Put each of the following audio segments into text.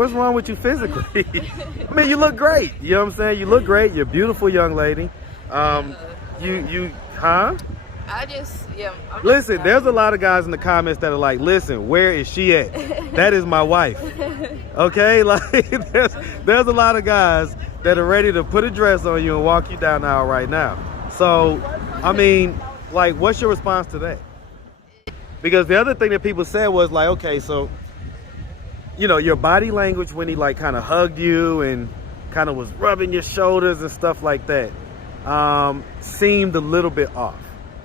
what's wrong with you physically? I mean, you look great. You know what I'm saying? You look great. You're a beautiful young lady. Huh? Listen, there's a lot of guys in the comments that are like, listen, where is she at? That is my wife. Okay? Like, there's a lot of guys that are ready to put a dress on you and walk you down the aisle right now. So, I mean, like, what's your response to that? Because the other thing that people said was like, okay, so, you know, your body language when he like kind of hugged you and kind of was rubbing your shoulders and stuff like that seemed a little bit off.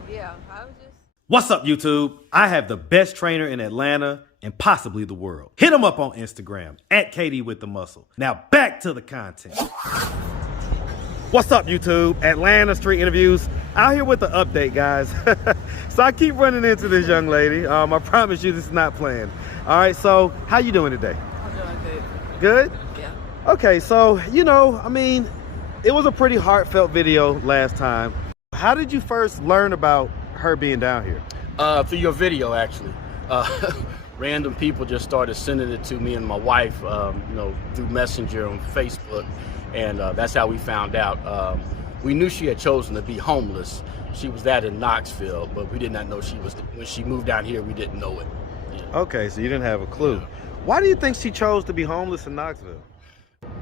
Yeah, I was just... What's up, YouTube? I have the best trainer in Atlanta and possibly the world. Hit him up on Instagram at KD with the Muscle. Now back to the content. What's up, YouTube? Atlanta Street Interviews. Out here with the update, guys. So I keep running into this young lady. I promise you this is not planned. All right, so how you doing today? I'm doing good. Good? Yeah. Okay, so, you know, I mean, it was a pretty heartfelt video last time. How did you first learn about her being down here? Through your video, actually. Random people just started sending it to me and my wife, you know, through Messenger on Facebook, and that's how we found out. We knew she had chosen to be homeless. She was that in Knoxville, but we did not know she was, when she moved down here, we didn't know it. Yeah. Okay, so you didn't have a clue. Yeah. Why do you think she chose to be homeless in Knoxville?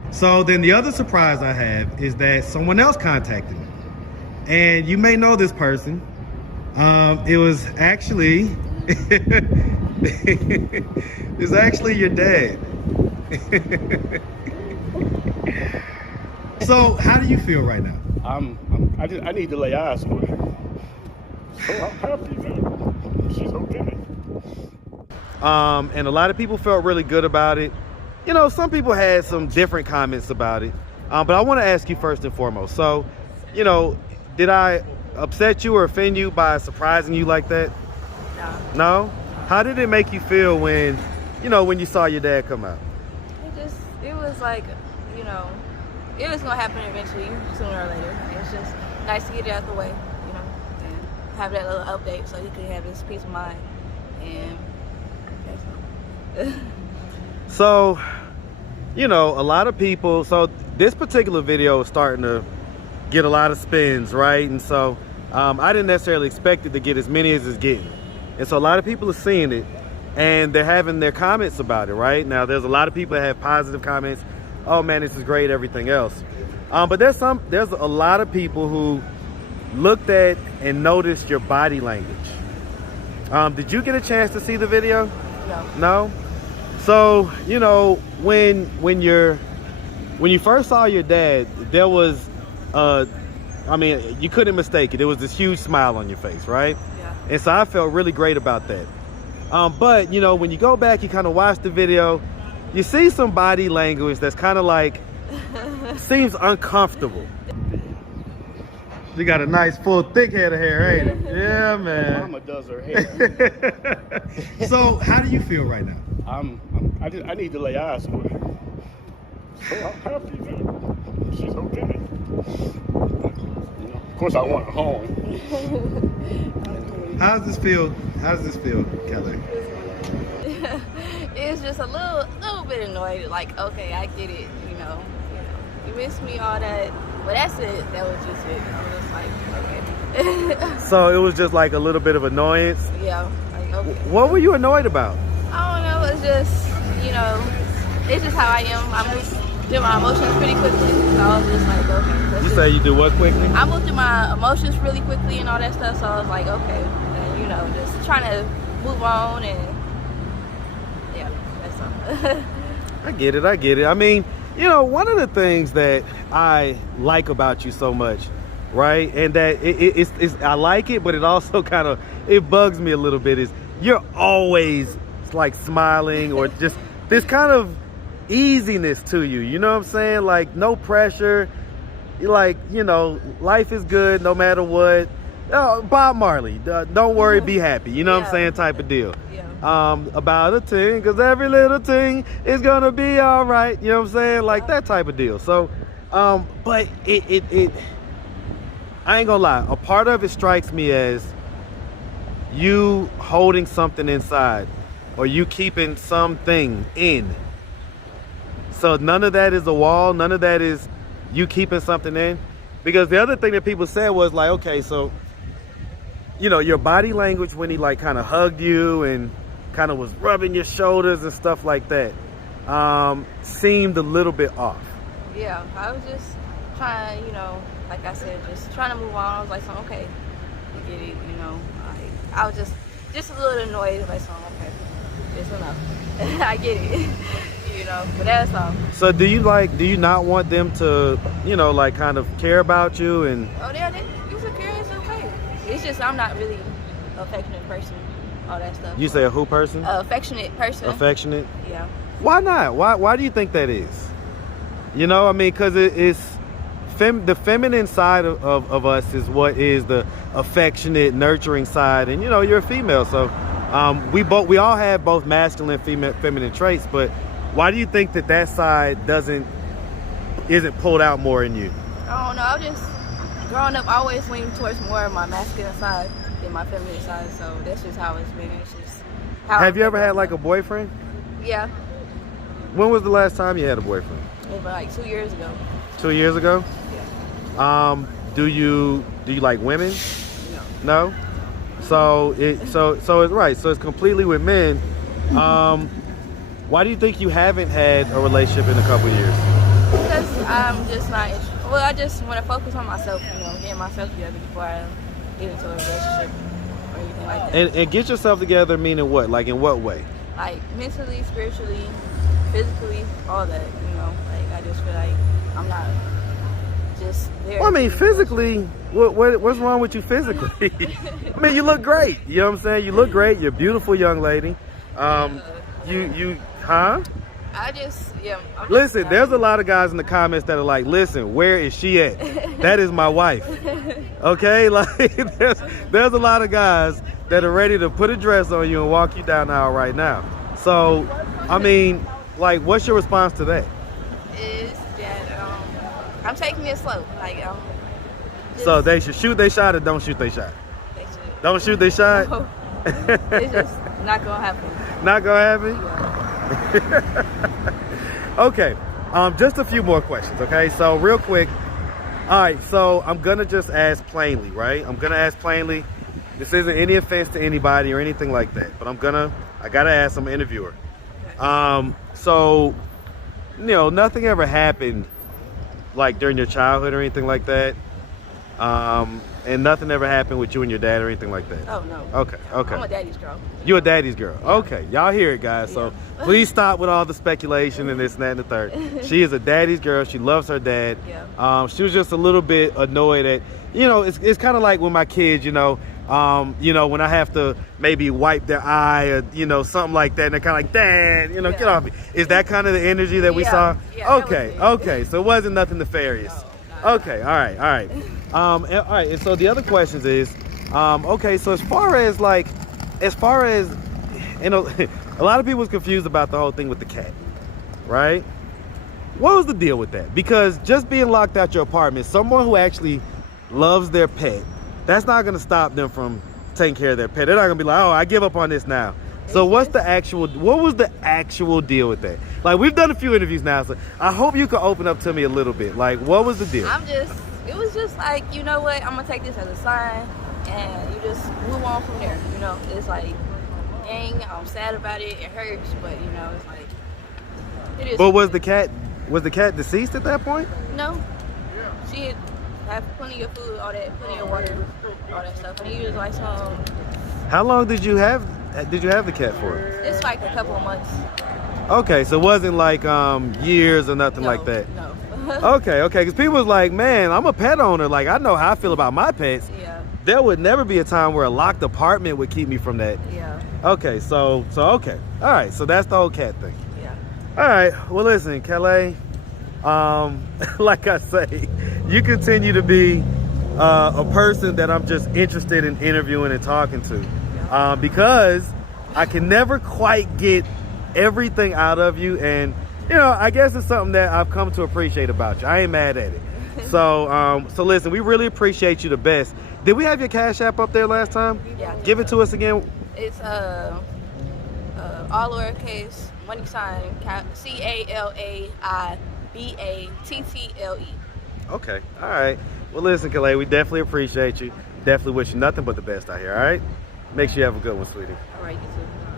So then the other surprise I have is that someone else contacted me. And you may know this person. It was actually, it's actually your dad. So how do you feel right now? I need to lay eyes on her. So I'm happy that she's okay. And a lot of people felt really good about it. You know, some people had some different comments about it. But I want to ask you first and foremost. So, you know, did I upset you or offend you by surprising you like that? No. No? How did it make you feel when, you know, when you saw your dad come out? It was like, you know, it was going to happen eventually, sooner or later. It's just nice to get it out the way, you know, and have that little update so he could have his peace of mind. And that's all. So, you know, a lot of people, so this particular video is starting to get a lot of spins, right? And so I didn't necessarily expect it to get as many as it's getting. And so a lot of people are seeing it and they're having their comments about it, right? Now, there's a lot of people that have positive comments. Oh man, this is great, everything else. But there's a lot of people who looked at and noticed your body language. Did you get a chance to see the video? No. No? So, you know, when you first saw your dad, there was, I mean, you couldn't mistake it. There was this huge smile on your face, right? Yeah. And so I felt really great about that. But, you know, when you go back, you kind of watch the video, you see some body language that's kind of like, seems uncomfortable. She got a nice, full, thick head of hair, ain't it? Yeah, man. Mama does her hair. So, how do you feel right now? I need to lay eyes on her. So I'm happy that she's okay. You know, of course, I want her home. How does this feel? How does this feel, Kelly? It's just a little bit annoyed. Like, okay, I get it. You know, you miss me, all that. But that's it. That was just it. I was just like, okay. So it was just like a little bit of annoyance? Yeah. Like, okay. What were you annoyed about? I don't know. It's just, you know, it's just how I am. I move through my emotions pretty quickly. So I was just like, okay. You say you do what quickly? I move through my emotions really quickly and all that stuff. So I was like, okay. And, you know, just trying to move on and, yeah, that's all. I get it. I get it. I mean, you know, one of the things that I like about you so much, right, and that it's I like it, but it also kind of, it bugs me a little bit, is you're always like smiling or just this kind of easiness to you. You know what I'm saying? Like, no pressure. You're like, you know, life is good no matter what. Bob Marley, don't worry, be happy. You know what I'm saying? Type of deal. Yeah. About a thing, because every little thing is gonna be all right. You know what I'm saying? Like that type of deal. So, but it I ain't gonna lie. A part of it strikes me as you holding something inside, or you keeping something in. So none of that is a wall. None of that is you keeping something in. Because the other thing that people said was like, okay, so, you know, your body language when he like kind of hugged you and kind of was rubbing your shoulders and stuff like that, seemed a little bit off. Yeah, I was just trying, you know, like I said, just trying to move on. I was like, so, okay, you get it, you know. I was just a little annoyed, like, so, okay, it's enough. I get it, you know, but that's all. So do you not want them to, you know, like kind of care about you and? Oh, yeah, you should care, it's okay. It's just I'm not really an affectionate person, all that stuff. You say a who person? Affectionate person. Affectionate? Yeah. Why not? Why do you think that is? You know, I mean, because it's the feminine side of us is what is the affectionate, nurturing side, and you know, you're a female, so we all have both masculine and feminine traits. But why do you think that side isn't pulled out more in you? I don't know. I just growing up, I always leaned towards more of my masculine side than my feminine side, so that's just how it's been. It's just how. Have you ever had like a boyfriend? Yeah. When was the last time you had a boyfriend? It was like 2 years ago. 2 years ago? Yeah. Do you like women? No. No? So it's right. So it's completely with men. Why do you think you haven't had a relationship in a couple years? Because I'm just not. Well, I just want to focus on myself. You know, getting myself together before I get into a relationship or anything like that. And get yourself together meaning what? Like in what way? Like mentally, spiritually, physically, all that. You know, like I just feel like I'm not just there. Well, I mean, physically, what's wrong with you physically? I mean, you look great. You know what I'm saying? You look great. You're a beautiful young lady. You, huh? I just, yeah. Listen, there's a lot of guys in the comments that are like, listen, where is she at? That is my wife. Okay? Like, there's a lot of guys that are ready to put a dress on you and walk you down the aisle right now. So, I mean, like, what's your response to that? Is that I'm taking it slow. Like, So they should shoot their shot or don't shoot their shot? They should. Don't shoot their shot? No. It's just not gonna happen. Not gonna happen? Yeah. Okay, just a few more questions, okay? So real quick, all right, so I'm gonna just ask plainly, right? I'm gonna ask plainly. This isn't any offense to anybody or anything like that, but I gotta ask, I'm an interviewer. So, you know, nothing ever happened like during your childhood or anything like that? And nothing ever happened with you and your dad or anything like that? Oh, no. Okay. I'm a daddy's girl. You're a daddy's girl. Yeah. Okay, y'all hear it, guys. So please stop with all the speculation and this and that and the third. She is a daddy's girl. She loves her dad. Yeah. She was just a little bit annoyed at, you know, it's kind of like when my kids, you know, when I have to maybe wipe their eye or, you know, something like that, and they're kind of like, Dad, you know, get off me. Is that kind of the energy that we saw? Yeah, Okay. So it wasn't nothing nefarious. No. Okay, all right. All right, and so the other questions is, okay, so as far as, you know, a lot of people was confused about the whole thing with the cat, right? What was the deal with that? Because just being locked out your apartment, someone who actually loves their pet, that's not gonna stop them from taking care of their pet. They're not gonna be like, oh, I give up on this now. So what was the actual deal with that? Like, we've done a few interviews now, so I hope you can open up to me a little bit. Like, what was the deal? It was just like, you know what, I'm gonna take this as a sign and you just move on from there. You know, it's like, dang, I'm sad about it, it hurts, but you know, it's like, it is. But was the cat deceased at that point? No. She had plenty of food, all that, plenty of water, all that stuff. And he was like, so. How long did you have the cat for? It's like a couple of months. Okay, so it wasn't like years or nothing like that. No. Okay, because people was like, man, I'm a pet owner. Like, I know how I feel about my pets. Yeah. There would never be a time where a locked apartment would keep me from that. Yeah. Okay, so okay. All right, so that's the whole cat thing. Yeah. All right, well, listen, Calais, like I say, you continue to be a person that I'm just interested in interviewing and talking to, because I can never quite get everything out of you, and you know, I guess it's something that I've come to appreciate about you. I ain't mad at it. So listen, we really appreciate you the best. Did we have your Cash App up there last time? Yeah. Give it to us again. It's all lowercase, money sign CALAIBATTLE. Okay. All right. Well, listen, Calais, we definitely appreciate you. Definitely wish you nothing but the best out here. All right. Make sure you have a good one, sweetie. All right, you too.